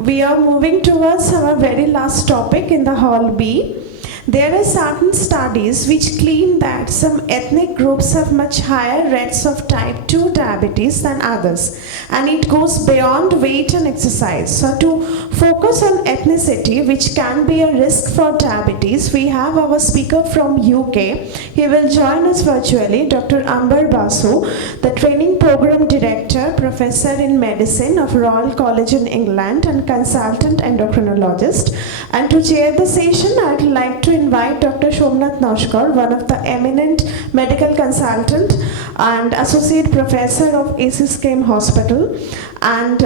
we are moving towards our very last topic in the Hall B. There are certain studies which claim that some ethnic groups have much higher rates of type 2 diabetes than others, and it goes beyond weight and exercise. So to focus on ethnicity, which can be a risk for diabetes, we have our speaker from UK. He will join us virtually, Dr. Ambar Basu, the training program director, professor in medicine of Royal College in England and consultant endocrinologist. And to chair the session, I'd like to invite Dr. Somnath Noshkar, one of the eminent medical consultant and associate professor of ACSKM Hospital. And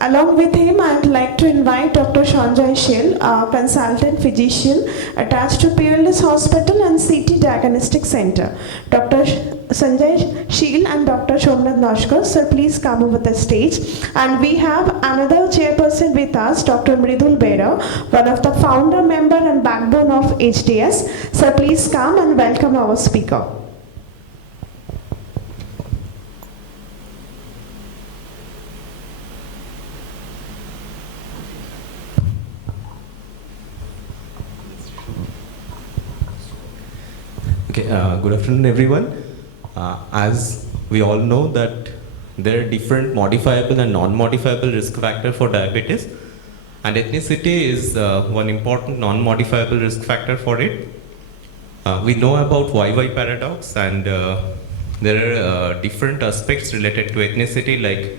along with him, I'd like to invite Dr. Sanjay Shil, a consultant physician attached to Peerless Hospital and CT Diagnostic Center. Dr. Sanjay Shil and Dr. Somnath Noshkar, sir, please come over the stage. And we have another chairperson with us, Dr. Mridul Bera, one of the founder, member and backbone of HDS. Sir, please come and welcome our speaker. Okay, good afternoon everyone. As we all know that there are different modifiable and non-modifiable risk factor for diabetes, and ethnicity is one important non-modifiable risk factor for it. We know about YY paradox, and there are different aspects related to ethnicity like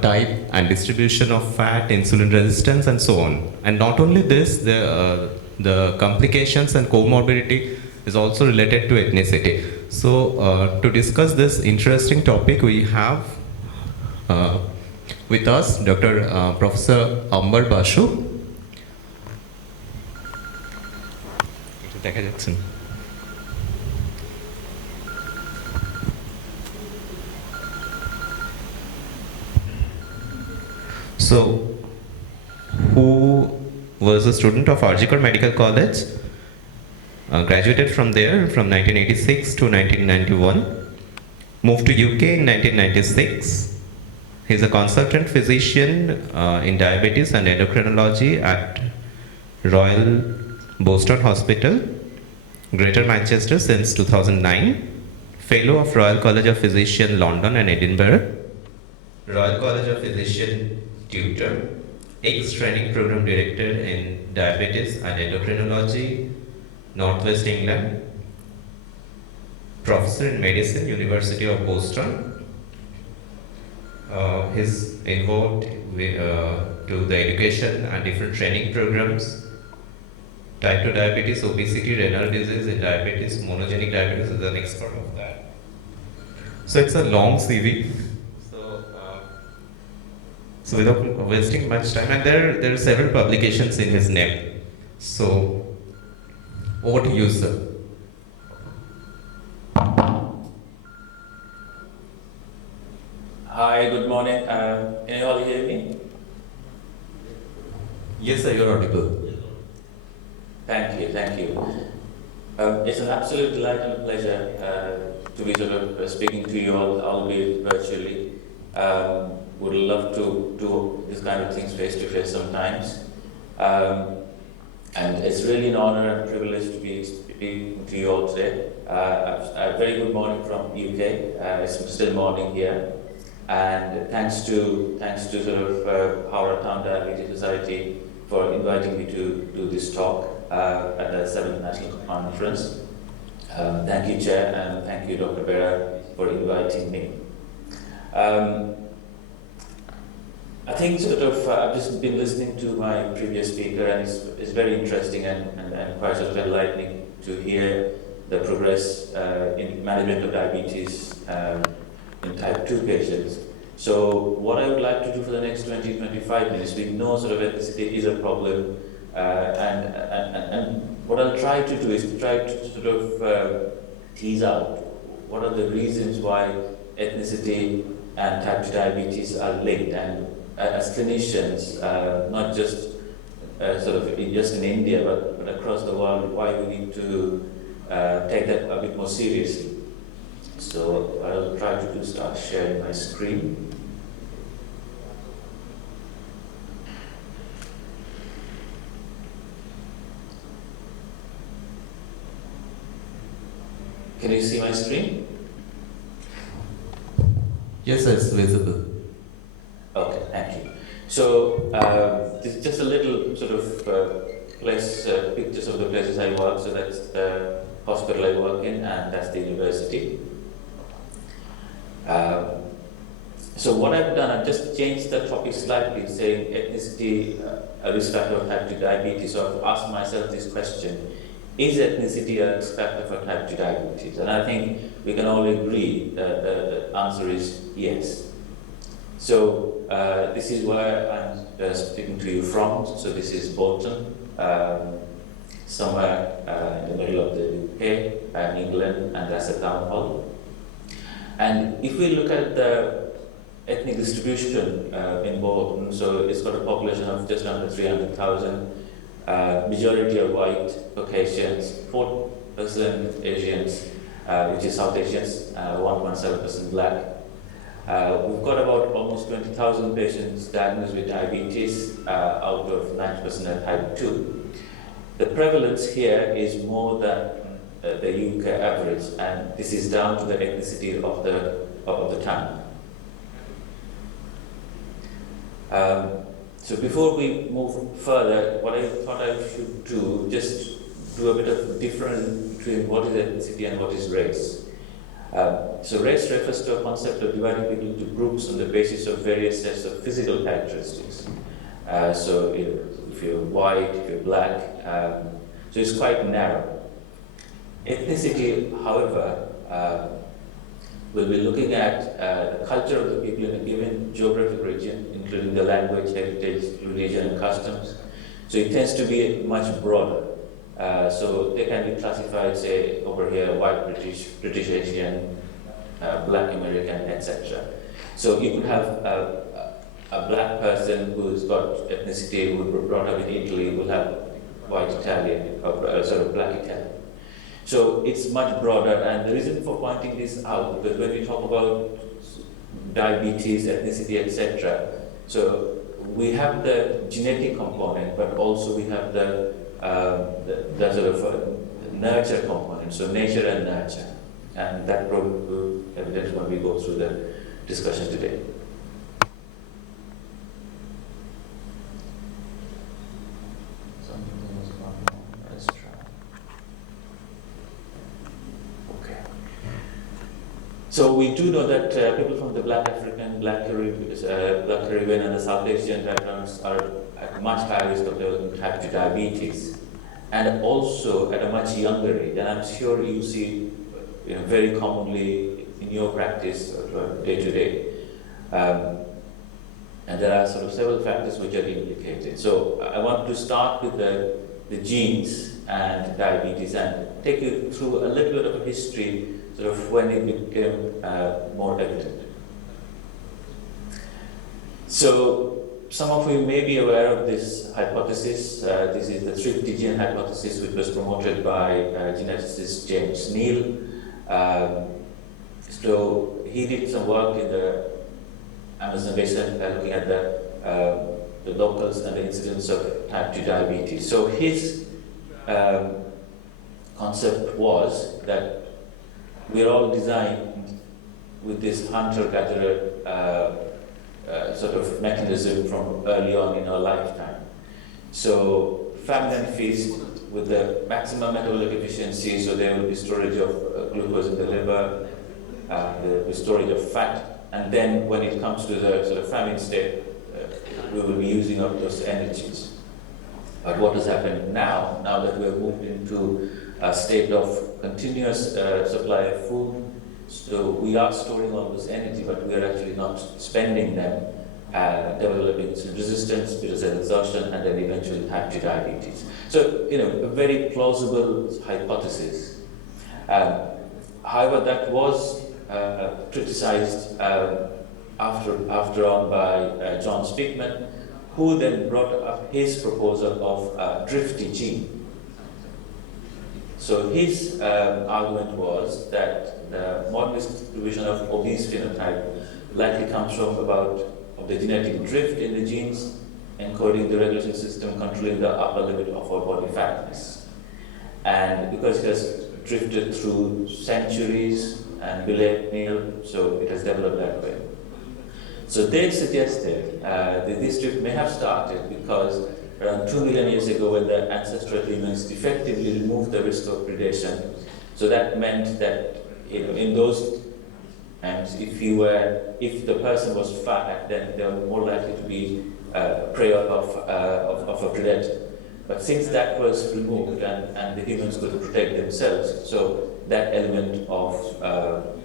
type and distribution of fat, insulin resistance and so on. And not only this, the complications and comorbidity is also related to ethnicity. So to discuss this interesting topic, we have with us Dr. Professor Ambar Basu. So, who was a student of Arjikar Medical College, graduated from there from 1986 to 1991, moved to UK in 1996. He's a consultant physician in diabetes and endocrinology at Royal Boston Hospital, Greater Manchester since 2009, Fellow of Royal College of Physicians, London and Edinburgh, Royal College of Physicians tutor, ex-training program director in diabetes and endocrinology, Northwest England, professor in medicine, University of Boston. He's involved to the education and different training programs. Type 2 diabetes, obesity, renal disease in diabetes, monogenic diabetes, is an expert of that. So it's a long CV. So without wasting much time, and there are several publications in his name. So over to you, sir. Hi, good morning. Can you all hear me? Yes, sir, you're audible. Thank you, thank you. It's an absolute delight and pleasure to be sort of speaking to you all, albeit virtually. Would love to do this kind of things face to face sometimes. And it's really an honor and privilege to be speaking to you all today. A very good morning from UK. It's still morning here. And thanks to sort of Howard Town Diabetes Society for inviting me to do this talk at the 7th National Conference. Thank you, Chair, and thank you, Dr. Bera, for inviting me. I think sort of I've just been listening to my previous speaker, and it's very interesting and quite sort of enlightening to hear the progress in management of diabetes in type 2 patients. So what I would like to do for the next 20-25 minutes, we know sort of ethnicity is a problem, and what I'll try to do is to try to sort of tease out what are the reasons why ethnicity and type 2 diabetes are linked, and as clinicians, not just sort of just in India, but across the world, why we need to take that a bit more seriously. So I'll try to start sharing my screen. Can you see my screen? Yes, it's visible. Okay, thank you. So this is just a little sort of pictures of the places I work. So that's the hospital I work in, and that's the university. So what I've done, I've just changed the topic slightly, saying ethnicity, a risk factor of type 2 diabetes. So I've asked myself this question: is ethnicity a risk factor for type 2 diabetes? And I think we can all agree that the answer is yes. So this is where I'm speaking to you from. So this is Bolton, somewhere in the middle of the UK, and England, and that's a town hall. And if we look at the ethnic distribution in Bolton, so it's got a population of just under 300,000. Majority are white, Caucasians, 4% Asians, which is South Asians, 1.7% black. We've got about almost 20,000 patients diagnosed with diabetes, out of 90% at type 2. The prevalence here is more than the UK average, and this is down to the ethnicity of the town. So before we move further, what I thought I should do, just do a bit of difference between what is ethnicity and what is race. So race refers to a concept of dividing people into groups on the basis of various sets of physical characteristics. So if you're white, if you're black, so it's quite narrow. Ethnicity, however, we'll be looking at the culture of the people in a given geographic region, including the language, heritage, religion, and customs. So it tends to be much broader. So they can be classified, say, over here, white British, British Asian, black American, etc. So you could have a black person who's got ethnicity, who was brought up in Italy, will have white Italian, or sort of black Italian. So it's much broader, and the reason for pointing this out, because when we talk about diabetes, ethnicity, etc., so we have the genetic component, but also we have the sort of nurture component, so nature and nurture, and that will be evident when we go through the discussion today. So we do know that people from the Black African, Black Caribbean, and the South Asian backgrounds are at much higher risk of developing type 2 diabetes, and also at a much younger age. And I'm sure you see, very commonly in your practice day to day. And there are sort of several factors which are implicated. So I want to start with the genes and diabetes and take you through a little bit of a history, sort of when it became more evident. So some of you may be aware of this hypothesis. This is the thrifty gene hypothesis, which was promoted by geneticist James Neal. So he did some work in the Amazon basin looking at the locals and the incidence of type 2 diabetes. So his concept was that we're all designed with this hunter-gatherer sort of mechanism from early on in our lifetime. So famine and feast with the maximum metabolic efficiency, so there will be storage of glucose in the liver, there will be storage of fat, and then when it comes to the sort of famine state, we will be using up those energies. But what has happened now that we have moved into a state of continuous supply of food, so we are storing all this energy, but we are actually not spending them, developing resistance, because of exhaustion, and then eventually type 2 diabetes. So, a very plausible hypothesis. However, that was criticized after on by John Speakman, who then brought up his proposal of drifty gene. So his argument was that the modern distribution of obese phenotype likely comes from about the genetic drift in the genes encoding the regulatory system controlling the upper limit of our body fatness. And because he has drifted through centuries and millennia, so it has developed that way. So they suggested that this drift may have started because around 2 million years ago, when the ancestral humans effectively removed the risk of predation, so that meant that in those times, if the person was fat, then they were more likely to be prey of a predator. But since that was removed and the humans could protect themselves, so that element of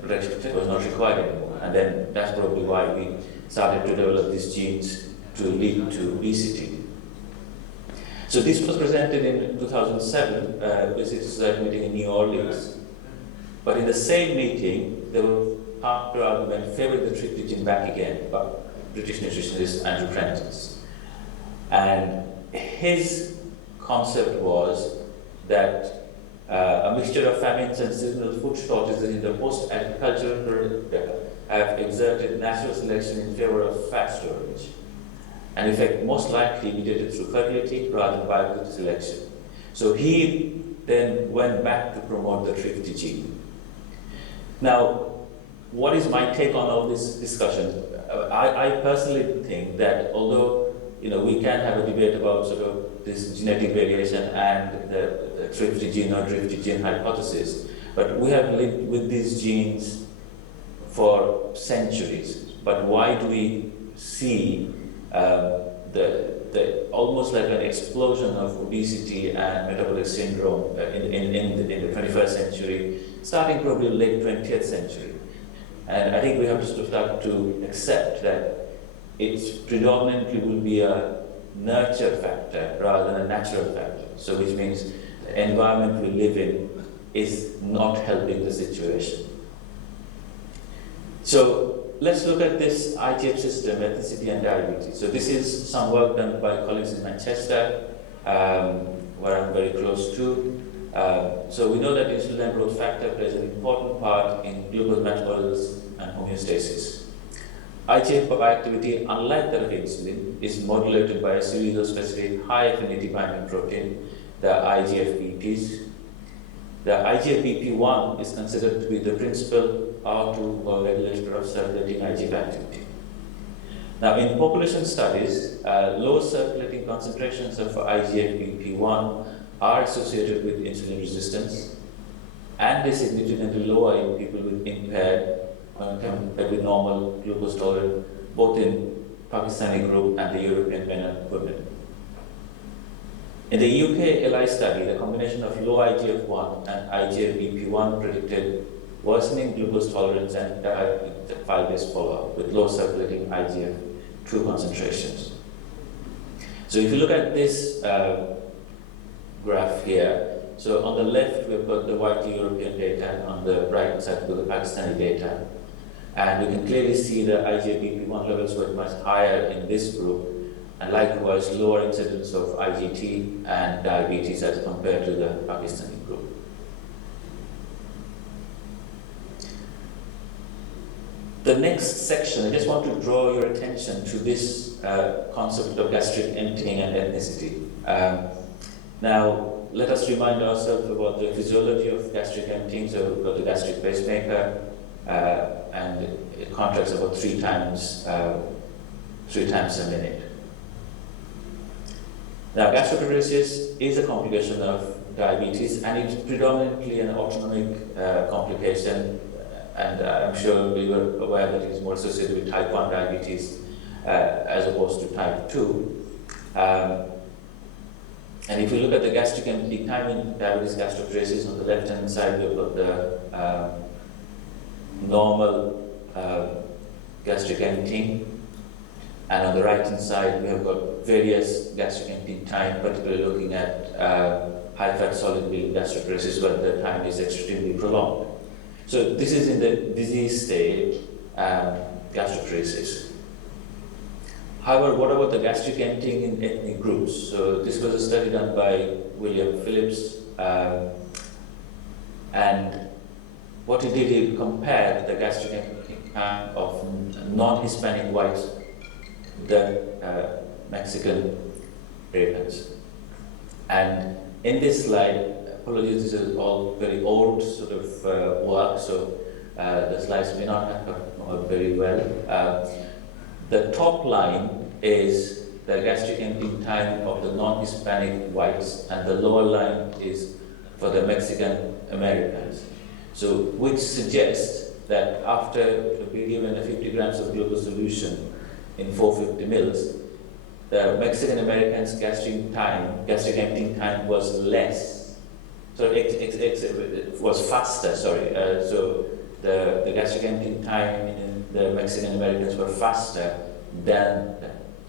protection was not required anymore. And then that's probably why we started to develop these genes to lead to obesity. So this was presented in 2007, Obesity Society meeting in New Orleans. But in the same meeting, there was counter argument favoring the tryptophan gene back again by British nutritionist Andrew Prentice. And his concept was that a mixture of famines and seasonal food shortages in the post-agricultural period have exerted natural selection in favor of fat storage, and in fact most likely mediated through fertility rather than biotic selection. So he then went back to promote the tryptophan gene. Now, what is my take on all this discussion? I personally think that although we can have a debate about sort of this genetic variation and the tryptophan gene or tryptophan gene hypothesis, but we have lived with these genes for centuries. But why do we see the almost like an explosion of obesity and metabolic syndrome in the 21st century, starting probably late 20th century? And I think we have to sort of start to accept that it predominantly will be a nurture factor rather than a natural factor. So which means the environment we live in is not helping the situation. So let's look at this IGF system, ethnicity and diabetes. So this is some work done by colleagues in Manchester, where I'm very close to. So we know that insulin growth factor plays an important part in glucose metabolism and homeostasis. IGF activity, unlike that of insulin, is modulated by a series of specific high affinity binding protein, the IGF-BPs. The IGF-BP1 is considered to be the principal R2 or regulator of circulating IGF activity. Now, in population studies, low circulating concentrations of IGF-BP1 are associated with insulin resistance, and they significantly lower in people with impaired compared with normal glucose tolerance, both in Pakistani group and the European men and women. In the UK LI study, the combination of low IGF-1 and IGF-BP1 predicted worsening glucose tolerance and diet with 5 days follow-up with low circulating IGF-2 concentrations. So if you look at this graph here, so on the left we've got the white European data, and on the right side we've got the Pakistani data. And we can clearly see the IGF-BP1 levels were much higher in this group, and likewise lower incidence of IGT and diabetes as compared to the Pakistani group. The next section, I just want to draw your attention to this concept of gastric emptying and ethnicity. Now, let us remind ourselves about the physiology of gastric emptying. So we've got the gastric pacemaker, and it contracts about 3 times a minute. Now, gastroparesis is a complication of diabetes, and it's predominantly an autonomic complication, and I'm sure you are aware that it is more associated with type 1 diabetes as opposed to type 2. And if you look at the gastric emptying time in diabetes gastroparesis, on the left-hand side we've got the normal gastric emptying, and on the right-hand side we have got various gastric emptying time, particularly looking at high-fat solid meal gastroparesis, where the time is extremely prolonged. So this is in the disease state, gastroparesis. However, what about the gastric emptying in ethnic groups? So this was a study done by William Phillips, and what he did, he compared the gastric emptying time of non-Hispanic whites with the Mexican Americans. And in this slide, apologies, this is all very old sort of work, so the slides may not have come out very well. The top line is the gastric emptying time of the non-Hispanic whites, and the lower line is for the Mexican Americans. So, which suggests that after being given a 50 grams of glucose solution in 450 mils, the Mexican Americans' gastric emptying time was less. So it was faster, sorry. So the gastric emptying time in the Mexican Americans were faster than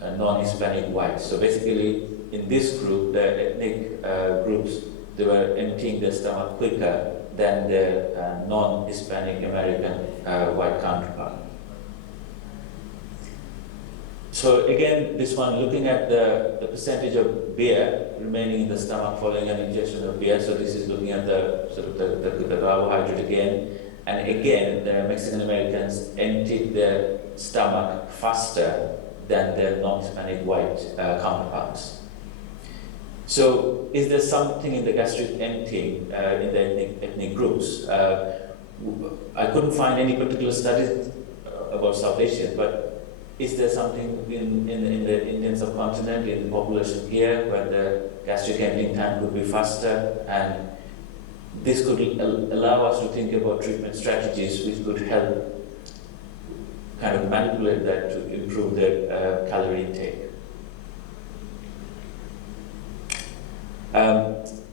non-Hispanic whites. So basically, in this group, the ethnic groups, they were emptying their stomach quicker than their non-Hispanic American white counterpart. So again, this one, looking at the percentage of beer remaining in the stomach following an ingestion of beer. So this is looking at the sort of the carbohydrate again. And again, the Mexican Americans emptied their stomach faster than their non-Hispanic white counterparts. So is there something in the gastric emptying in the ethnic groups? I couldn't find any particular studies about South Asians, but is there something in the Indian subcontinent, in the population here, where the gastric emptying time could be faster, and this could allow us to think about treatment strategies which could help kind of manipulate that to improve their calorie intake.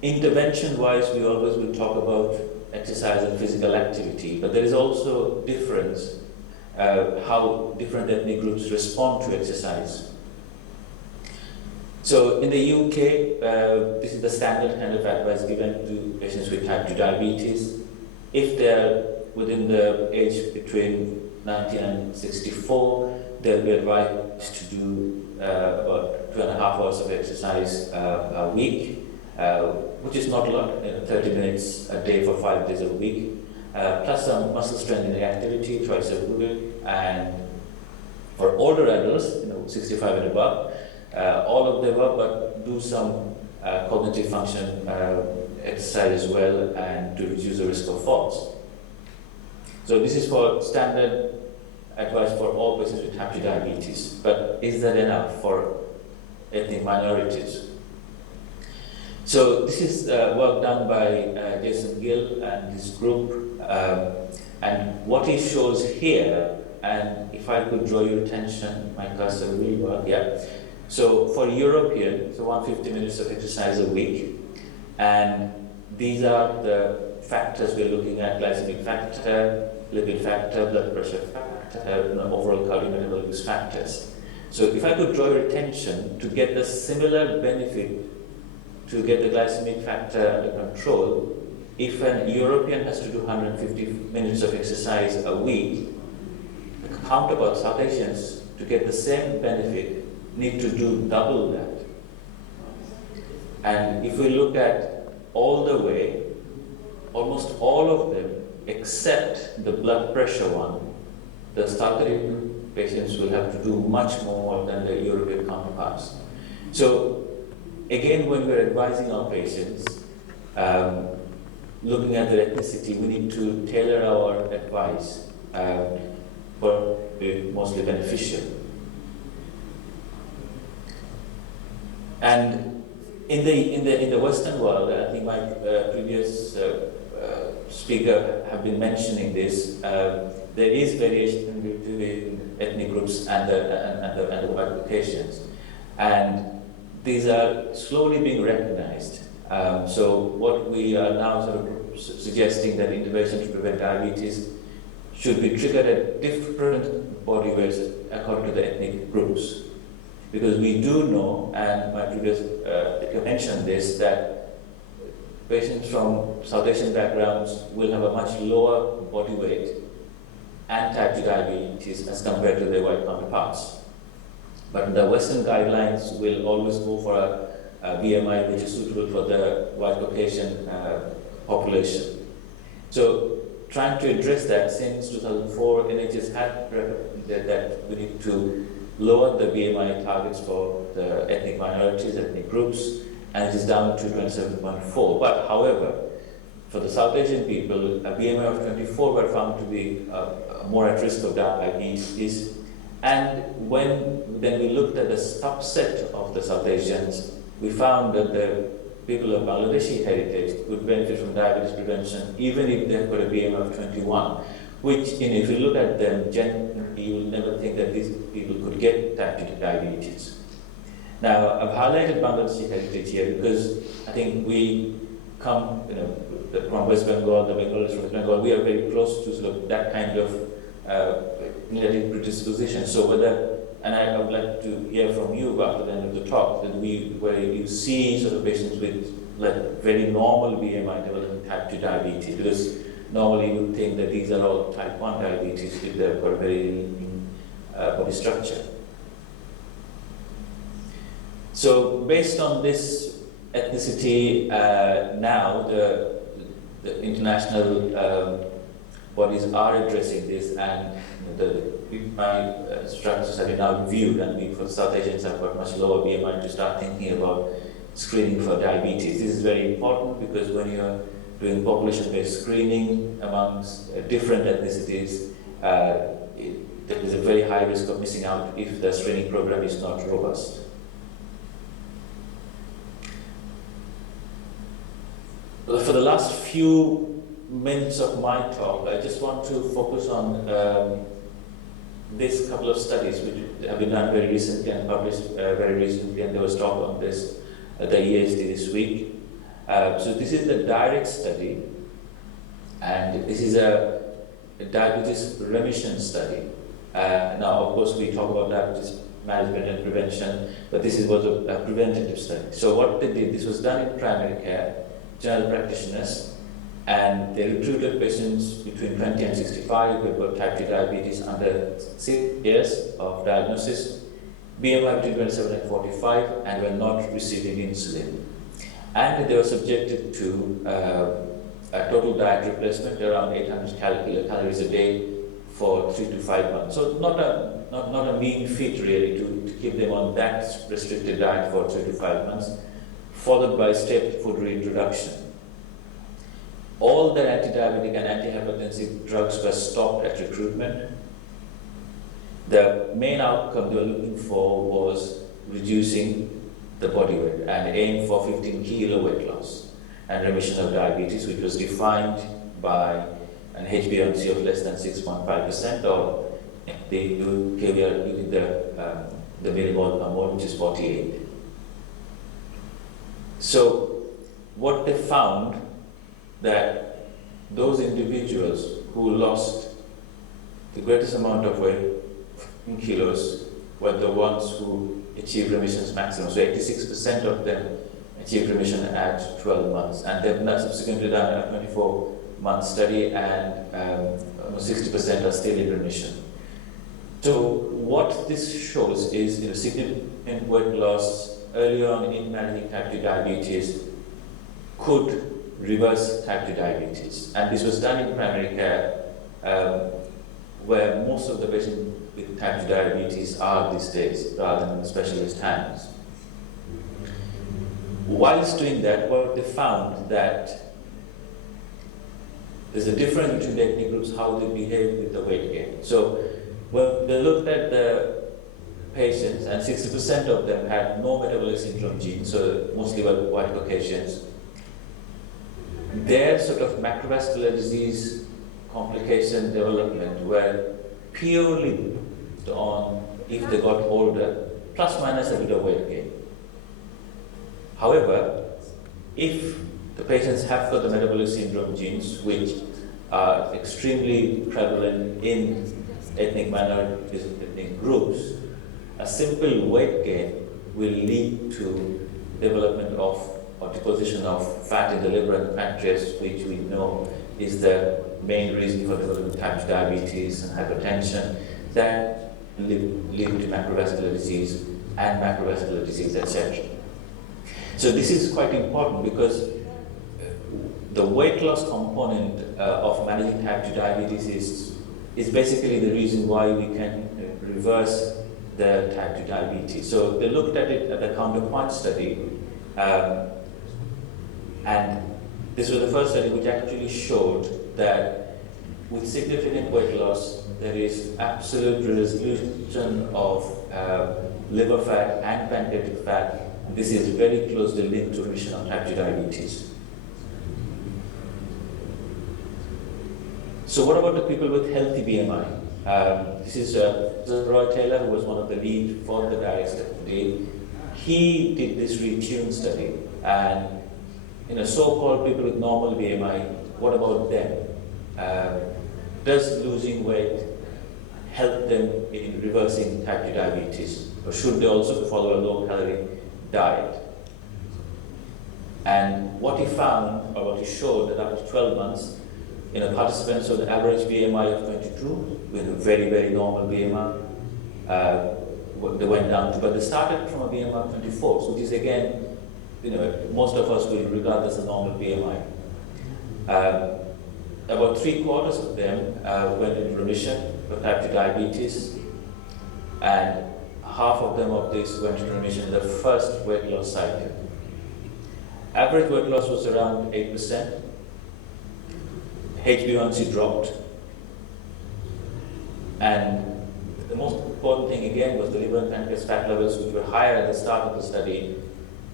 Intervention-wise, we always will talk about exercise and physical activity, but there is also difference how different ethnic groups respond to exercise. So in the UK, this is the standard kind of advice given to patients with type 2 diabetes. If they're within the age between 19 and 64, they'll be advised to do about 2.5 hours of exercise a week, which is not a lot, 30 minutes a day for 5 days a week, plus some muscle strengthening activity twice a week. And for older adults, 65 and above, all of the above, but do some cognitive function exercise as well, and to reduce the risk of falls. So this is for standard advice for all patients with type 2 diabetes. But is that enough for ethnic minorities? So this is work done by Jason Gill and his group, and what he shows here, and if I could draw your attention, my cursor will work, yeah. So for European, so 150 minutes of exercise a week, and these are the factors we're looking at: glycemic factor, lipid factor, blood pressure factor, overall cardiometabolic factors. So if I could draw your attention to get the similar benefit to get the glycemic factor under control, if an European has to do 150 minutes of exercise a week, the counterpart South Asians, to get the same benefit, need to do double that. And if we look at all the way, almost all of them, except the blood pressure one, the South Asian patients will have to do much more than the European counterparts. So again, when we're advising our patients, looking at their ethnicity, we need to tailor our advice for mostly beneficial. And in the Western world, I think my previous speaker have been mentioning this. There is variation between ethnic groups and the white Caucasians, and these are slowly being recognized. So what we are now sort of suggesting that intervention to prevent diabetes should be triggered at different body weights according to the ethnic groups. Because we do know, and my previous speaker mentioned this, that patients from South Asian backgrounds will have a much lower body weight and type 2 diabetes as compared to their white counterparts. But the Western guidelines will always go for a BMI which is suitable for the white Caucasian population. So trying to address that, since 2004, NHS had recommended that we need to lower the BMI targets for the ethnic minorities, ethnic groups, and it is down to 27.4. But however, for the South Asian people, a BMI of 24 were found to be more at risk of diabetes. And then we looked at the subset of the South Asians, we found that the people of Bangladeshi heritage could benefit from diabetes prevention even if they've got a BMI of 21, which, if you look at them, generally you will never think that these people could get type 2 diabetes. Now, I've highlighted Bangladeshi heritage here because I think we come, from West Bengal, the Bengalis from West Bengal, we are very close to sort of that kind of genetic predisposition. So and I would like to hear from you after the end of the talk, where you see sort of patients with like very normal BMI developing type 2 diabetes, because normally you would think that these are all type 1 diabetes if they've got a very lean body structure. So based on this ethnicity, now the international bodies are addressing this, and the BMI structures have been now viewed, and we for South Asians have got much lower BMI to start thinking about screening for diabetes. This is very important because when you're doing population-based screening amongst different ethnicities, there is a very high risk of missing out if the screening program is not robust. For the last few minutes of my talk, I just want to focus on this couple of studies which have been done very recently and published very recently, and there was talk on this at the EASD this week. So this is the DIRECT study, and this is a diabetes remission study. Now, of course, we talk about diabetes management and prevention, but this was a preventative study. So what they did, this was done in primary care, general practitioners, and they recruited patients between 20 and 65 who got type 2 diabetes under 6 years of diagnosis, BMI between 27 and 45, and were not receiving insulin. And they were subjected to a total diet replacement around 800 kilocalories a day for 3 to 5 months. So not a mean feat really to keep them on that restricted diet for 3 to 5 months, followed by stepped food reintroduction. All their anti-diabetic and antihypertensive drugs were stopped at recruitment. The main outcome they were looking for was reducing the body weight and aim for 15 kilo weight loss and remission of diabetes, which was defined by an HbA1c of less than 6.5%, or the UK we are using the millimole per mole, which is 48. So what they found, that those individuals who lost the greatest amount of weight in kilos were the ones who achieved remissions maximum. So 86% of them achieved remission at 12 months, and they've now subsequently done a 24-month study, and almost 60% are still in remission. So what this shows is significant weight loss early on in managing type 2 diabetes could reverse type 2 diabetes. And this was done in primary care, where most of the patients with type 2 diabetes are these days, rather than in specialist hands. Whilst doing that, what they found that there's a difference between the ethnic groups, how they behave with the weight gain. So when they looked at the patients, and 60% of them had no metabolic syndrome gene, so mostly were white Caucasians, their sort of macrovascular disease complication development were purely on if they got older, plus minus a bit of weight gain. However, if the patients have got the metabolic syndrome genes, which are extremely prevalent in ethnic minorities, ethnic groups, a simple weight gain will lead to development of or deposition of fat in the liver and pancreas, which we know is the main reason for developing type 2 diabetes and hypertension, that lead to macrovascular disease and macrovascular disease, etc. So this is quite important because the weight loss component of managing type 2 diabetes is basically the reason why we can reverse the type 2 diabetes. So they looked at it at the counterpoint study, Um, and this was the first study which actually showed that with significant weight loss, there is absolute resolution of liver fat and pancreatic fat. This is very closely linked to remission of type 2 diabetes. So what about the people with healthy BMI? This is Roy Taylor, who was one of the lead for the direct study. He did this retune study, and so-called people with normal BMI, what about them? Does losing weight help them in reversing type 2 diabetes, or should they also follow a low-calorie diet? And what he found, or what he showed, that after 12 months, participants with an average BMI of 22, with a very, very normal BMI, they went down to, but they started from a BMI of 24, so which is again, most of us will regard as a normal BMI. About 3/4 of them went into remission for type 2 diabetes, and half of them of these went into remission in the first weight loss cycle. Average weight loss was around 8%. HbA1c dropped, and the most important thing again was the liver and pancreas fat levels, which were higher at the start of the study,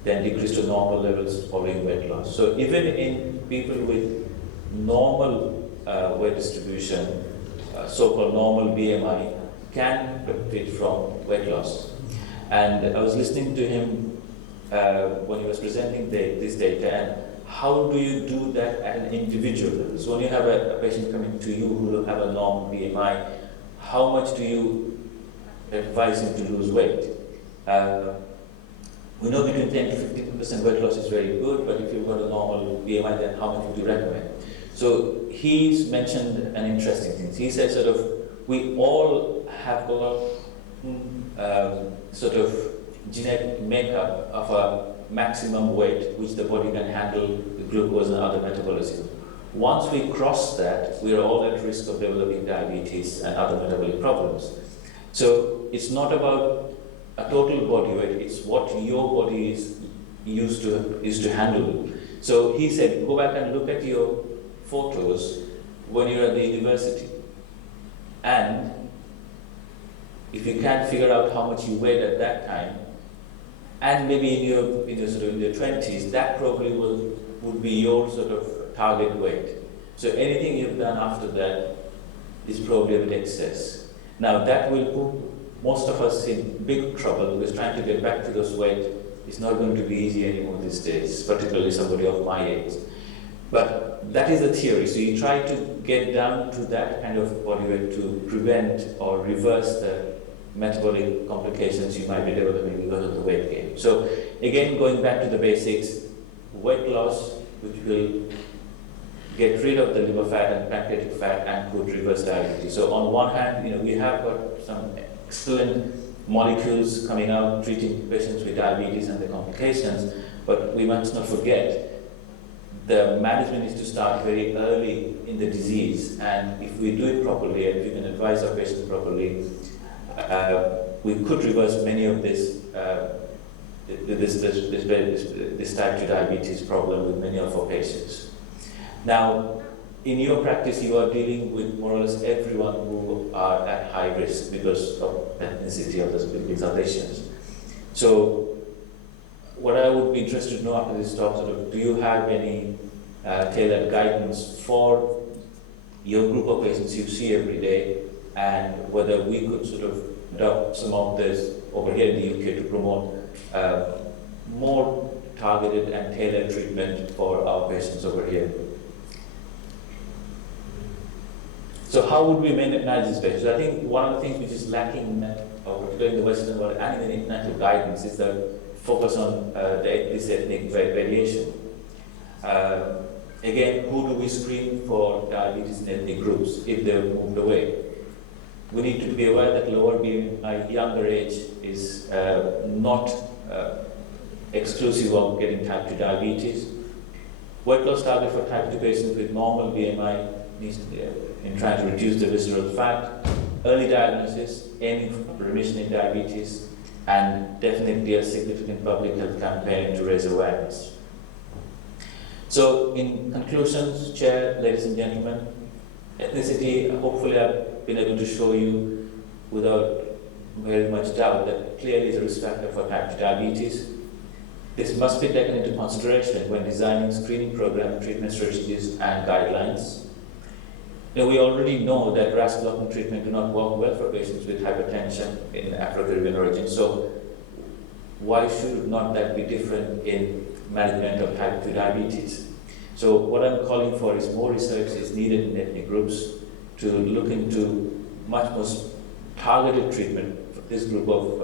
then decreased to normal levels following weight loss. So even in people with normal weight distribution, so-called normal BMI, can benefit from weight loss. And I was listening to him when he was presenting this data, and how do you do that at an individual level? So when you have a patient coming to you who will have a normal BMI, how much do you advise him to lose weight? We know between 10 to 15% weight loss is very good, but if you've got a normal BMI, then how much would you recommend? So he's mentioned an interesting thing. He said we all have got genetic makeup of a maximum weight which the body can handle with glucose and other metabolism. Once we cross that, we are all at risk of developing diabetes and other metabolic problems. So it's not about a total body weight, it's what your body is used to handle. So he said, go back and look at your photos when you're at the university. And if you can't figure out how much you weighed at that time, and maybe in your 20s, that probably would be your target weight. So anything you've done after that is probably a bit excess. Now that will put most of us in big trouble, because trying to get back to those weight is not going to be easy anymore these days, particularly somebody of my age. But that is the theory. So you try to get down to that kind of body weight to prevent or reverse the metabolic complications you might be developing because of the weight gain. So again, going back to the basics, weight loss, which will get rid of the liver fat and pancreatic fat and could reverse diabetes. So on one hand, we have got some excellent molecules coming out treating patients with diabetes and the complications, but we must not forget the management is to start very early in the disease, and if we do it properly and we can advise our patients properly, we could reverse many of this type 2 diabetes problem with many of our patients. Now, in your practice, you are dealing with more or less everyone who are at high risk because of ethnicity of these other patients. So, what I would be interested to know after this talk, do you have any tailored guidance for your group of patients you see every day, and whether we could adopt some of this over here in the UK to promote more targeted and tailored treatment for our patients over here? So how would we manage these patients? I think one of the things which is lacking, particularly in the Western world and in the international guidance, is the focus on this ethnic variation. Again, who do we screen for diabetes in ethnic groups if they've moved away? We need to be aware that lower BMI, younger age, is not exclusive of getting type 2 diabetes. Weight loss target for type 2 patients with normal BMI needs to be in trying to reduce the visceral fat, early diagnosis, aiming for remission in diabetes, and definitely a significant public health campaign to raise awareness. So, in conclusion, Chair, ladies and gentlemen, ethnicity, hopefully I've been able to show you without very much doubt that clearly is a risk factor for type 2 diabetes. This must be taken into consideration when designing screening program, treatment strategies, and guidelines. Now, we already know that RAS blocking treatment do not work well for patients with hypertension in Afro-Caribbean origin. So, why should not that be different in management of type 2 diabetes? So, what I'm calling for is more research is needed in ethnic groups to look into much more targeted treatment for this group of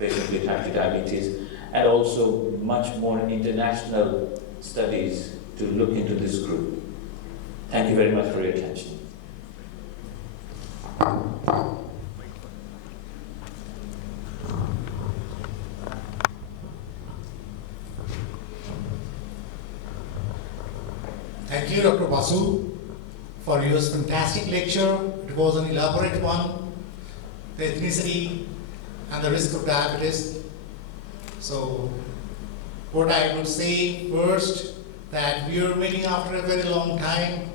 patients with type 2 diabetes, and also much more international studies to look into this group. Thank you very much for your attention. Thank you, Dr. Basu, for your fantastic lecture. It was an elaborate one, the ethnicity and the risk of diabetes. So, what I would say first, that we are meeting after a very long time,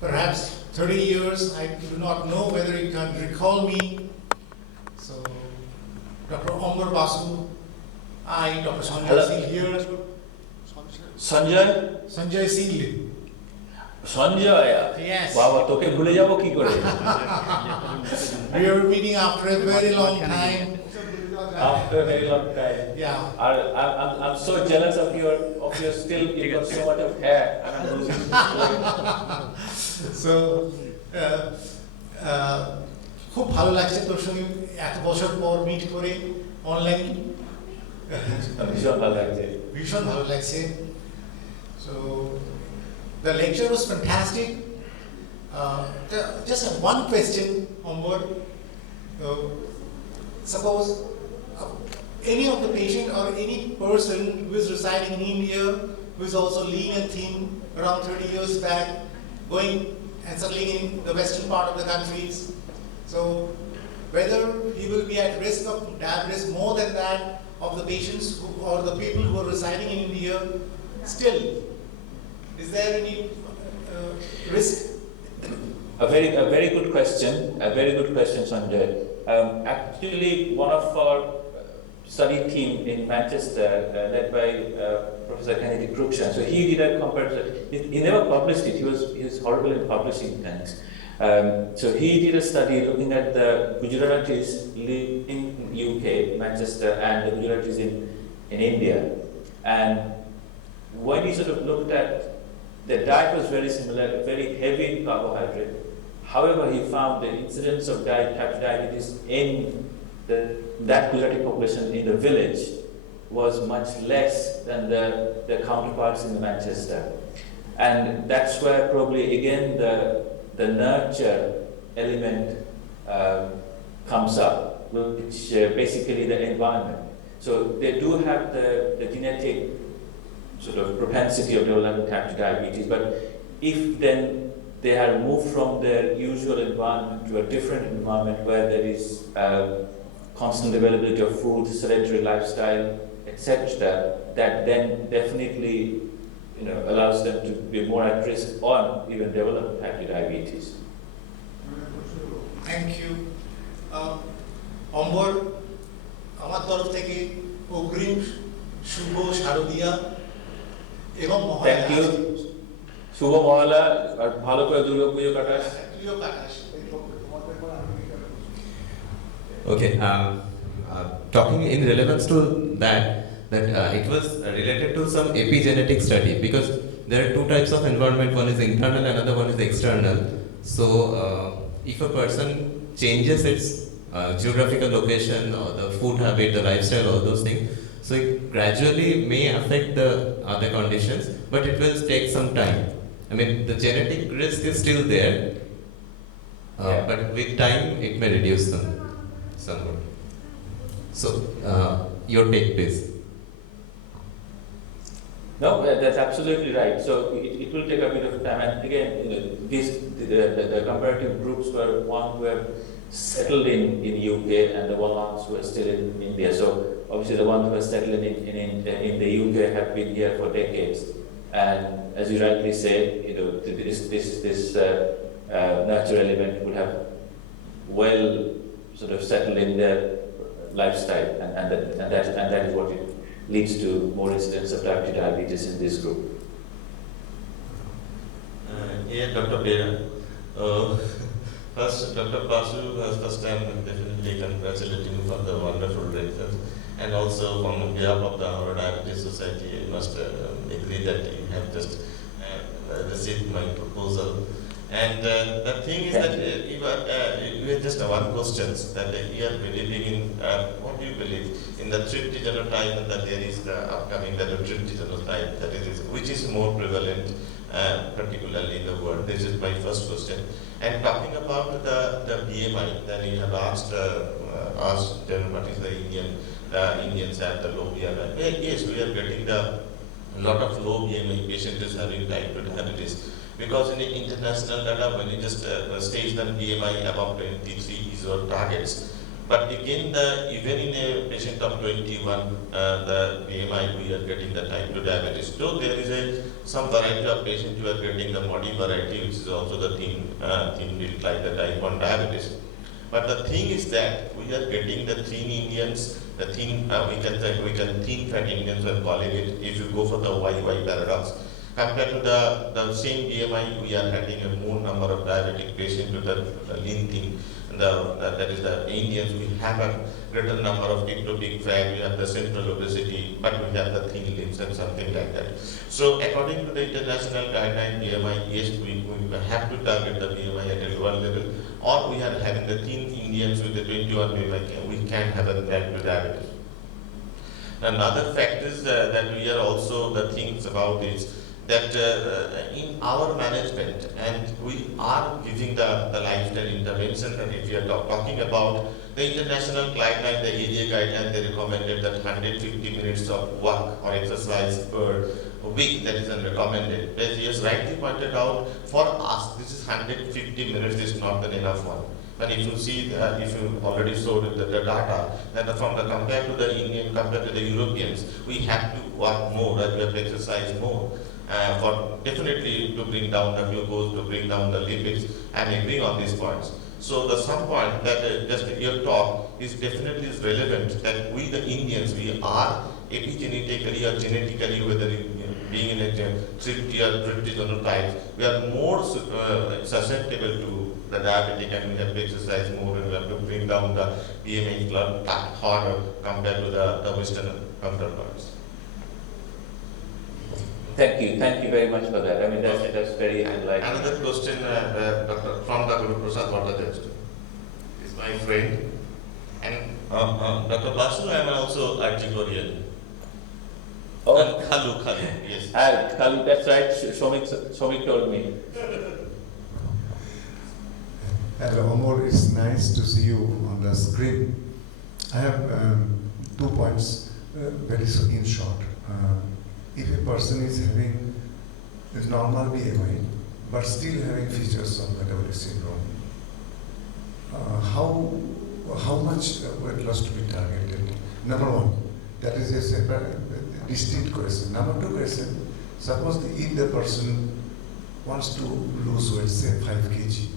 perhaps 30 years. I do not know whether you can recall me. So, Dr. Ambar Basu, Dr. Sanjay Singh here. Sanjay Singh. Sanjay? Yes. Baba, toke bhule jabo ki kore? We were meeting after a very long time. After a very long time. Yeah. I'm so jealous of your still, you got so much of hair, and I'm losing. So, খুব ভালো লাগছে তোর সঙ্গে এত বছর পর meet করে online ভীষণ ভালো লাগছে ভীষণ ভালো লাগছে So, the lecture was fantastic. Just one question, Ambar. Suppose any of the patient or any person who is residing in India, who is also lean and thin around 30 years back, going and settling in the western part of the countries. So, whether he will be at risk of diabetes more than that of the patients who, or the people who are residing in India, still, is there any risk? A very good question. A very good question, Sanjay. Actually, one of our study team in Manchester, led by Professor Kennedy Cruikshank, so he did a comparison. He never published it. He was horrible in publishing things. So he did a study looking at the Gujaratis living in UK, Manchester, and the Gujaratis in India. And when he sort of looked at the diet was very similar, very heavy in carbohydrate. However, he found the incidence of type 2 diabetes in that Gujarati population in the village was much less than the counterparts in Manchester. And that's where probably again the nurture element comes up, which basically the environment. So they do have the genetic sort of propensity of developing type 2 diabetes, but if then they had moved from their usual environment to a different environment where there is constant availability of food, sedentary lifestyle, etc., that then definitely allows them to be more at risk or even develop type 2 diabetes. Thank you. Ambar, আমার তরফ থেকে অগ্রিম শুভ শারদীয়া এবং Mahalaya. Thank you. শুভ মহালয়া আর ভালো করে দুর্গা পুজো কাটাস। তুইও কাটাস। Okay. Talking in relevance to that it was related to some epigenetic study, because there are two types of environment. One is internal, another one is external. So, if a person changes its geographical location or the food habit, the lifestyle, all those things, so it gradually may affect the other conditions, but it will take some time. I mean, the genetic risk is still there, but with time it may reduce them somewhat. So, your take, please. No, that's absolutely right. So it will take a bit of time. And again, the comparative groups were one who have settled in UK and the ones who are still in India. So obviously the ones who are settled in the UK have been here for decades. And as you rightly said, this natural element would have well sort of settled in their lifestyle, and that is what it leads to more incidence of type 2 diabetes in this group. Dr. Bera. First, Dr. Basu, first time definitely congratulating you for the wonderful results. And also on behalf of our Diabetes Society, I must agree that you have just received my proposal. And the thing is that you have just one question, that you are believing in, what do you believe, in the thrifty genotype, and that there is the upcoming thrifty genotype, that is, which is more prevalent, particularly in the world? This is my first question. And talking about the BMI, then you have asked what is the Indians have the low BMI. Well, yes, we are getting a lot of low BMI patients having type 2 diabetes. Because in the international data, when you just stage the BMI above 23 is your targets. But again, even in a patient of 21, the BMI, we are getting the type 2 diabetes. So there is some variety of patients who are getting the MODY variety, which is also the thin built like the type 1 diabetes. But the thing is that we are getting the thin Indians, the thin, we can thin fat Indians, we are calling it, if you go for the YY paradox. Compared to the same BMI, we are having a more number of diabetic patients with the lean thin. That is the Indians, we have a greater number of ectopic fat, we have the central obesity, but we have the thin limbs and something like that. So according to the international guideline BMI, yes, we have to target the BMI at a lower level, or we are having the thin Indians with the 21 BMI, we can have a type 2 diabetes. Another factors that we are also the things about is that in our management, and we are giving the lifestyle intervention, and if we are talking about the international guideline, the area guideline, they recommended that 150 minutes of work or exercise per week, that is recommended. As you rightly pointed out, for us, this is 150 minutes is not an enough one. But if you see, if you already saw the data, that from the compared to the Indian, compared to the Europeans, we have to work more, and we have to exercise more. For definitely to bring down the glucose, to bring down the lipids, and agreeing on these points. So the some point that just your talk is definitely is relevant, that we the Indians, we are epigenetically or genetically, whether being in a thrifty or thrifty genotypes, we are more susceptible to the diabetic, and we have to exercise more, and we have to bring down the BMI blood harder compared to the Western counterparts. Thank you very much for that. I mean, that's very enlightening. Another question from the Guru Prasad Bhattacharya is my friend, and Dr. Basu, I am also Archigorian. Oh, and Khalu, yes. Khalu, that's right. Shomik told me. Hello, Ambar, it's nice to see you on the screen. I have 2 points, very in short. If a person is having a normal BMI, but still having features of metabolic syndrome, how much weight loss to be targeted? Number one, that is a separate, distinct question. Number two question, suppose if the person wants to lose weight, say 5 kg,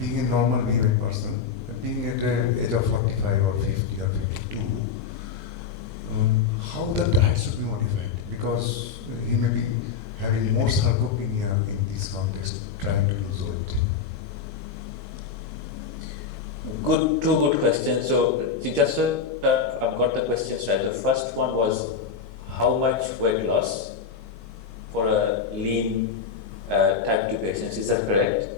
being a normal BMI person, being at the age of 45 or 50 or 52, how the diet should be modified? Because he may be having more sarcopenia in this context, trying to lose weight. Two good questions. So, just I've got the questions right. The first one was how much weight loss for a lean type 2 patient. Is that correct?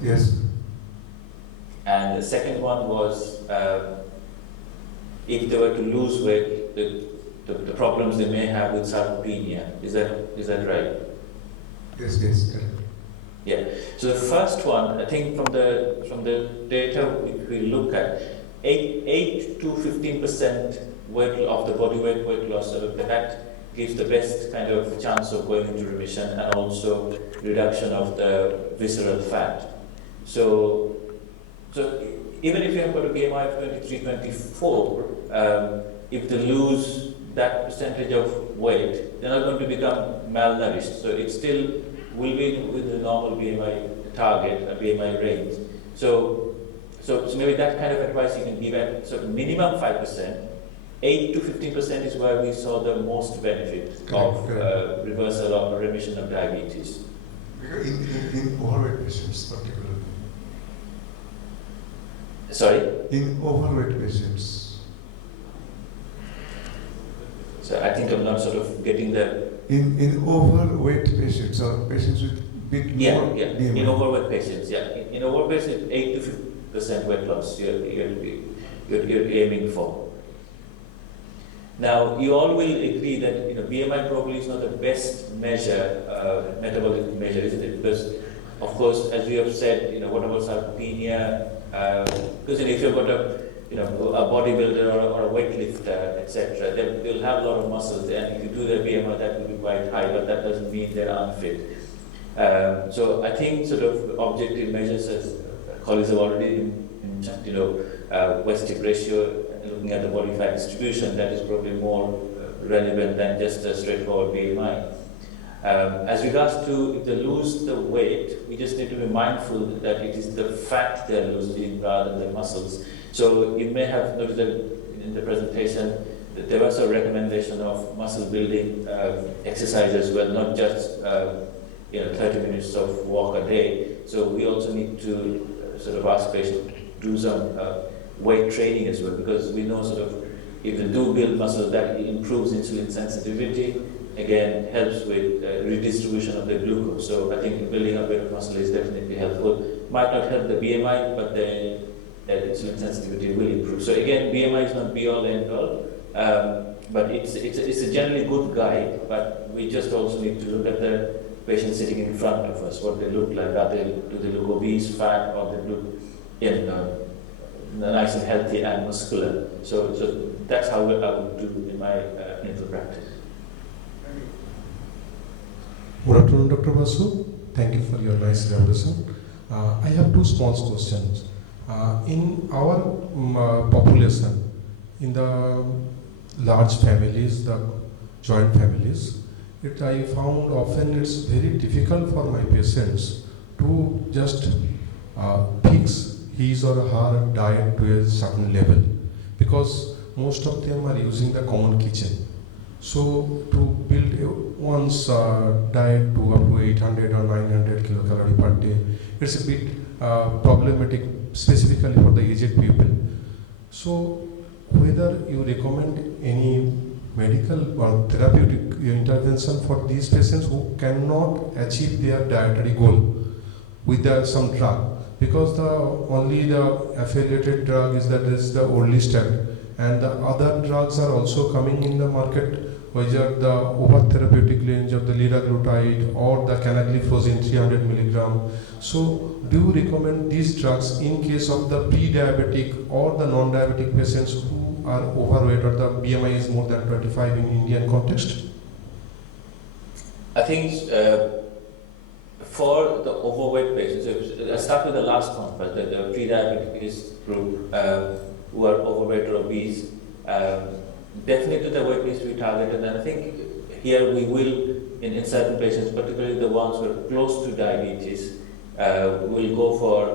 Yes. And the second one was if they were to lose weight, the problems they may have with sarcopenia. Is that right? Yes, correct. Yeah. So the first one, I think from the data we look at, 8 to 15% weight of the body weight loss. So that gives the best kind of chance of going into remission, and also reduction of the visceral fat. So even if you have got a BMI of 23, 24, if they lose that percentage of weight, they're not going to become malnourished. So it still will be within the normal BMI target, BMI range. So maybe that kind of advice you can give at minimum 5%. 8 to 15% is where we saw the most benefit of reversal or remission of diabetes. In overweight patients particularly. Sorry? In overweight patients. So I think I'm not sort of getting the... In overweight patients or patients with bit more BMI. In overweight patients, In overweight patients, 8 to 50% weight loss you're aiming for. Now, you all will agree that BMI probably is not the best measure, metabolic measure, isn't it? Because, of course, as we have said, what about sarcopenia? Because if you've got a bodybuilder or a weightlifter, etc., they'll have a lot of muscles, and if you do their BMI, that will be quite high, but that doesn't mean they're unfit. So I think sort of objective measures, as colleagues have already mentioned, waist-hip ratio, looking at the body fat distribution, that is probably more relevant than just a straightforward BMI. As regards to if they lose the weight, we just need to be mindful that it is the fat they're losing rather than the muscles. So you may have noticed that in the presentation that there was a recommendation of muscle building exercise as well, not just 30 minutes of walk a day. So we also need to sort of ask patients to do some weight training as well, because we know sort of if they do build muscle, that improves insulin sensitivity, again helps with redistribution of the glucose. So I think building a bit of muscle is definitely helpful. Might not help the BMI, but the insulin sensitivity will improve. So again, BMI is not be all end all, but it's a generally good guide, but we just also need to look at the patient sitting in front of us, what they look like. Do they look obese, fat, or they look nice and healthy and muscular? So that's how I would do in my clinical practice. Good afternoon, Dr. Basu. Thank you for your nice elaboration. I have two small questions. In our population, in the large families, the joint families, I found often it's very difficult for my patients to just fix his or her diet to a certain level, because most of them are using the common kitchen. So to build one's diet to up to 800 or 900 kilocalorie per day, it's a bit problematic, specifically for the aged people. So whether you recommend any medical or therapeutic intervention for these patients who cannot achieve their dietary goal with some drug, because the affiliated drug is the Orlistat, and the other drugs are also coming in the market, whether the over therapeutic range of the liraglutide or the canagliflozin 300 milligram. So do you recommend these drugs in case of the pre-diabetic or the non-diabetic patients who are overweight or the BMI is more than 25 in Indian context? I think for the overweight patients, so I start with the last one first, the pre-diabetic group who are overweight or obese. Definitely the weight needs to be targeted, and I think here we will, in certain patients, particularly the ones who are close to diabetes, will go for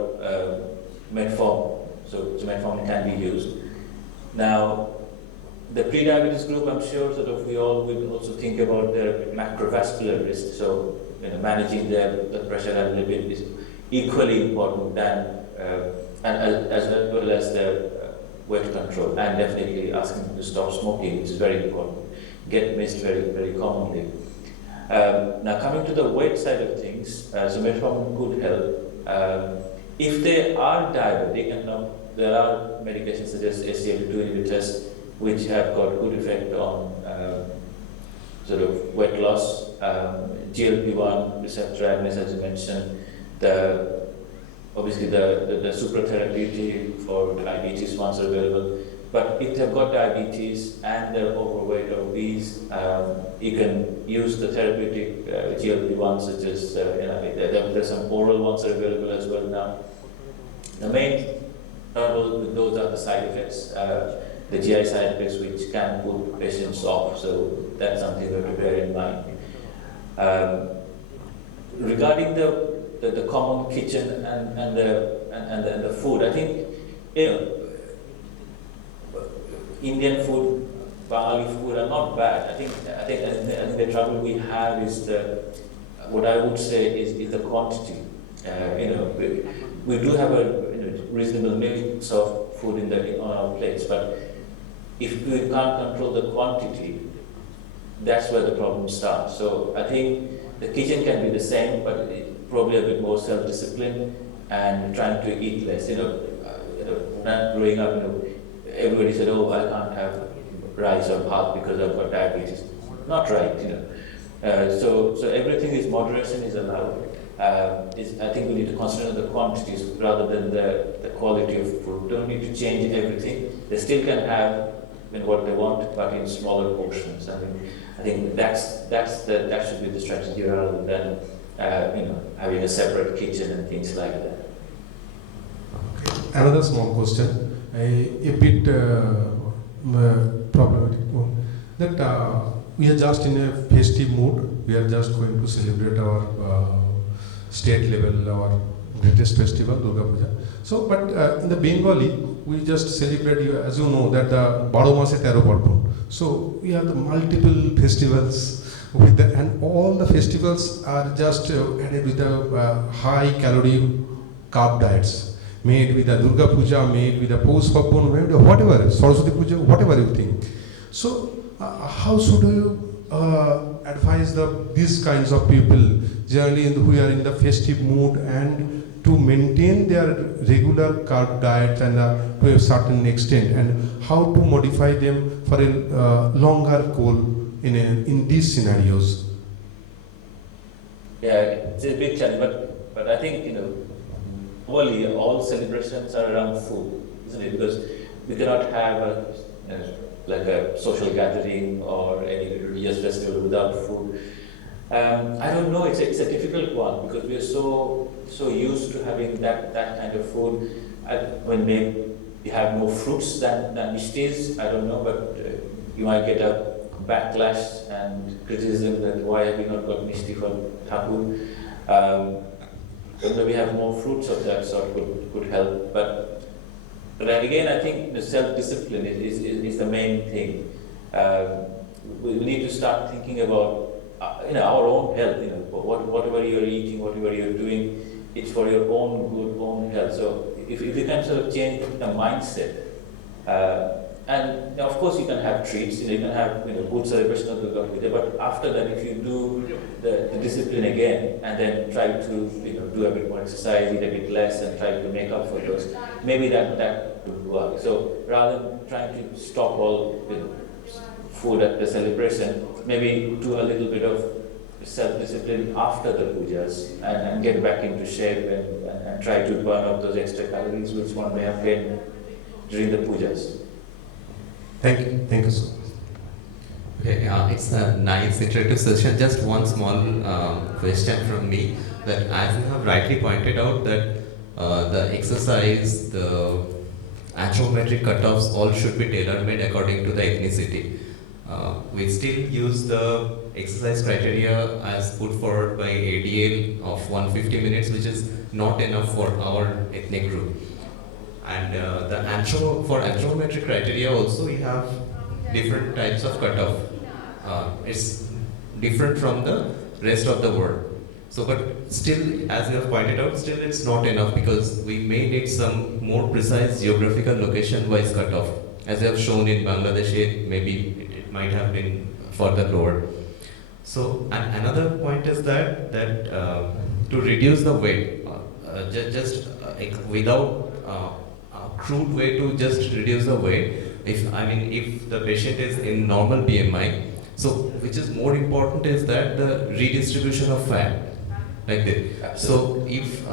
metformin. So metformin can be used. Now, the pre-diabetes group, I'm sure we all will also think about their macrovascular risk. So managing their blood pressure and lipid is equally important than, and as well as their weight control, and definitely asking them to stop smoking, which is very important. Get missed very, very commonly. Now coming to the weight side of things, so metformin could help. If they are diabetic, and now there are medications such as SGLT2 inhibitors which have got good effect on weight loss, GLP-1 receptor agonist, as you mentioned, obviously the supratherapeutic for diabetes ones are available. But if they've got diabetes and they're overweight or obese, you can use the therapeutic GLP-1, such as there's some oral ones are available as well now. The main trouble with those are the side effects, the GI side effects, which can put patients off. So that's something we have to bear in mind. Regarding the common kitchen and the food, I think Indian food, Bengali food are not bad. I think the trouble we have is what I would say is the quantity. We do have a reasonable mix of food on our plates, but if we can't control the quantity, that's where the problem starts. So I think the kitchen can be the same, but probably a bit more self-discipline and trying to eat less. When I'm growing up, everybody said, "Oh, I can't have rice or bhat because I've got diabetes." Not right, So everything is moderation is allowed. I think we need to concentrate on the quantities rather than the quality of food. Don't need to change everything. They still can have what they want, but in smaller portions. I think that should be the strategy rather than having a separate kitchen and things like that. Okay. Another small question, a bit problematic one. That we are just in a festive mood. We are just going to celebrate our state level, our greatest festival, Durga Puja. So, but in the Bengali, we just celebrate, as you know, that the Baro Mase Tero Parpon. So, we have the multiple festivals and all the festivals are just added with the high calorie carb diets, made with the Durga Puja, made with the Pous Parpon, made with whatever, Saraswati Puja, whatever you think. So, how should you advise these kinds of people generally who are in the festive mood and to maintain their regular carb diet and to a certain extent, and how to modify them for a longer goal in these scenarios? Yeah, it's a big challenge, but I think globally all celebrations are around food, isn't it? Because we cannot have like a social gathering or any religious festival without food. I don't know. It's a difficult one because we are so used to having that kind of food. When maybe we have more fruits than mishtis, I don't know, but you might get a backlash and criticism that why have we not got mishti for Thakur. So we have more fruits of that sort could help. But then again, I think the self-discipline is the main thing. We need to start thinking about our own health. Whatever you're eating, whatever you're doing, it's for your own good, own health. So if you can sort of change the mindset, and of course you can have treats. You can have good celebration of Durga Puja, but after that, if you do the discipline again and then try to do a bit more exercise, eat a bit less, and try to make up for those, maybe that would work. So rather than trying to stop all food at the celebration, maybe do a little bit of self-discipline after the pujas and get back into shape and try to burn up those extra calories which one may have gained during the pujas. Thank you so much. Okay, it's a nice interactive session. Just one small question from me, that as you have rightly pointed out that the exercise, the anthropometric cutoffs all should be tailor-made according to the ethnicity. We still use the exercise criteria as put forward by ADL of 150 minutes, which is not enough for our ethnic group. And for anthropometric criteria also we have different types of cutoff. It's different from the rest of the world. So, but still, as you have pointed out, still it's not enough because we may need some more precise geographical location-wise cutoff. As I have shown in Bangladesh, maybe it might have been further lower. So, and another point is that to reduce the weight, without crude way to just reduce the weight, if the patient is in normal BMI, so which is more important is that the redistribution of fat, like that. So if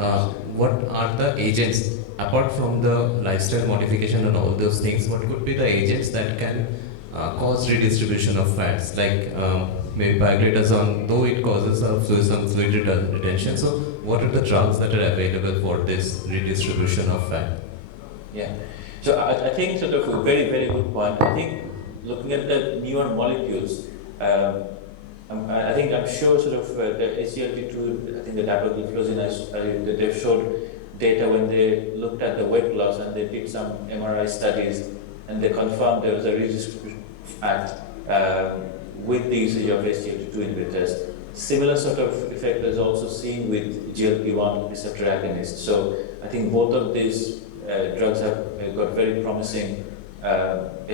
what are the agents apart from the lifestyle modification and all those things, what could be the agents that can cause redistribution of fats, like maybe pioglitazone, though it causes some fluid retention. So, what are the drugs that are available for this redistribution of fat? Yeah. So I think sort of a very, very good point. I think looking at the newer molecules, I'm sure sort of the SGLT2, I think the dapagliflozin, they've showed data when they looked at the weight loss and they did some MRI studies and they confirmed there was a redistribution of fat with the usage of SGLT2 inhibitors. Similar sort of effect is also seen with GLP-1 receptor agonists. So I think both of these drugs have got very promising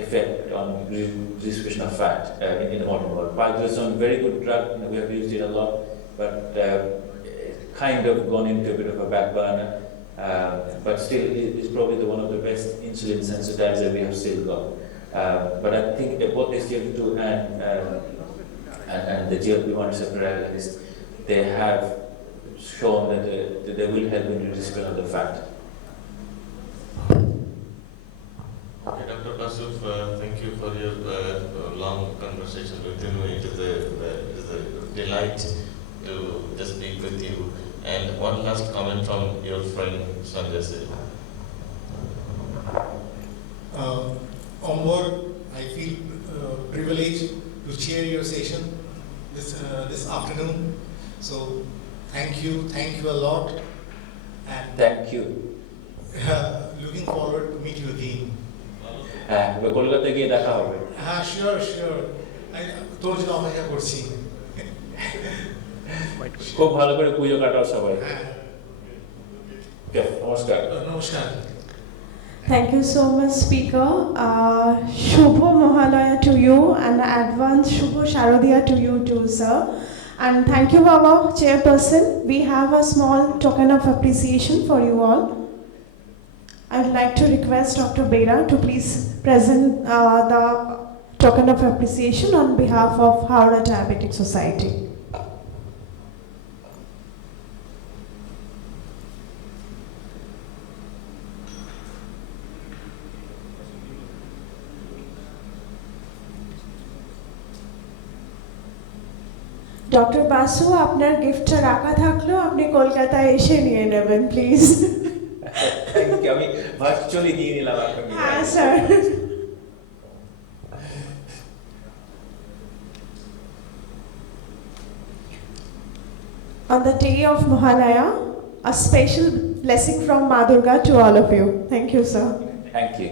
effect on redistribution of fat in the modern world. Pioglitazone, very good drug, we have used it a lot, but kind of gone into a bit of a back burner. But still, it's probably one of the best insulin sensitizer we have still got. But I think both SGLT2 and the GLP-1 receptor agonist, they have shown that they will help in redistribution of the fat. Okay, Dr. Basu, thank you for your long conversation with me. It is a delight to just speak with you. And one last comment from your friend Sanjay Singh. Ambar, I feel privileged to chair your session this afternoon. So thank you a lot. And Thank you. looking forward to meet you again. Kolkata গিয়ে দেখা হবে। হ্যাঁ, sure তোর জন্য অপেক্ষা করছি। খুব ভালো করে পুজো কাটাও সবাই। হ্যাঁ, নমস্কার। নমস্কার। Thank you so much, Speaker. Shubho Mahalaya to you and advance Shubho Sharodiya to you too, sir. And thank you, our chairperson. We have a small token of appreciation for you all. I would like to request Dr. Bera to please present the token of appreciation on behalf of Howrah Diabetic Society. Doctor Basu, আপনার গিফটটা রাখা থাকলেও আপনি কলকাতায় এসে নিয়ে নেবেন please. আমি ভার্চুয়ালি নিয়ে নিলাম এখন। হ্যাঁ sir. On the day of Mahalaya, a special blessing from Ma Durga to all of you. Thank you, sir. Thank you.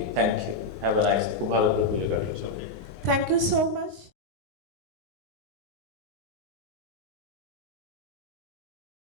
Have a nice, খুব ভালো করে পুজো কাটাও সবাই। Thank you so much.